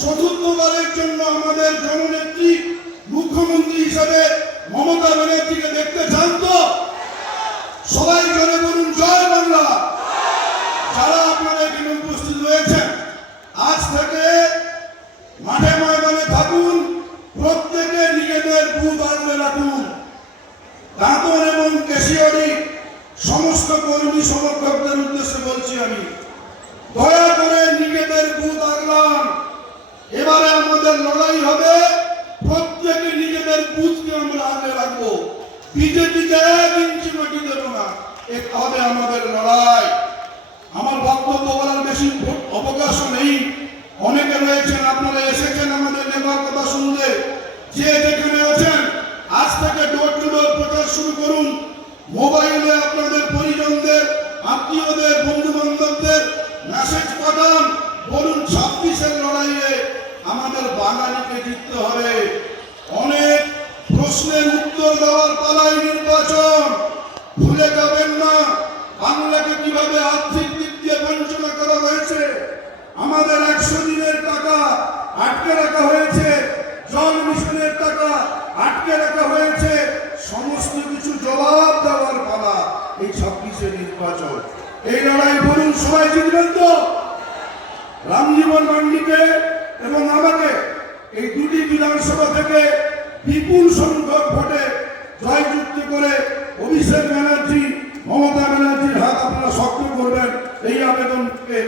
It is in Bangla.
চতুর্থবারের জন্য আমাদের জননেত্রী মুখ্যমন্ত্রী হিসেবে মমতা ব্যানার্জিকে দেখতে চান তো? সবাই জোরে বলুন জয় বাংলা। যারা আপনারা এখানে উপস্থিত রয়েছেন, আজ থেকে মাঠে ময়দানে থাকুন, প্রত্যেকে নিজেদের বুথ আগলে রাখুন। দাঁতন এবং কেশিয়ারি সমস্ত কর্মী সমর্থকদের উদ্দেশ্যে বলছি আমি, দয়া করে নিজেদের বুথ আগলান। এবারে আমাদের লড়াই হবে, প্রত্যেকে নিজেদের বুথকে আমরা আগলে রাখবো। বিজেপিকে 1 ইঞ্চি মাটি দেব না, এটা হবে আমাদের লড়াই। আমার বক্তব্য বলার বেশি অবকাশও নেই। অনেকে রয়েছেন, আপনারা এসেছেন আমাদের নেবার কথা শুনতে। যে যেখানে আছেন, আজ থেকে ডোর টু ডোর প্রচার শুরু করুন। মোবাইলে আপনাদের পরিজনদের, আত্মীয়দের, বন্ধু বান্ধবদের মেসেজ পাঠান, বলুন 26-এর লড়াইয়ে আমাদের বাঙালিকে জিততে হবে। অনেক প্রশ্নের উত্তর দেওয়ার পালাই নির্বাচন, ভুলে যাবেন না বাংলাকে কিভাবে আর্থিক দিক দিয়ে বঞ্চনা করা হয়েছে। আমাদের 100 দিনের টাকা আটকে রাখা হয়েছে, জল মিশনের টাকা আটকে রাখা হয়েছে। সমস্ত কিছু জবাব দেওয়ার পালা এই 26-এর নির্বাচন। এই লড়াই বলুন সবাই জিতবেন তো? রামজীবন মান্ডিকে এবং আমাকে এই দুটি বিধানসভা থেকে বিপুল সংখ্যক ভোটে জয়যুক্ত করে অভিষেক ব্যানার্জি, মমতা ব্যানার্জির হাত আপনারা শক্ত করবেন, এই আবেদনকে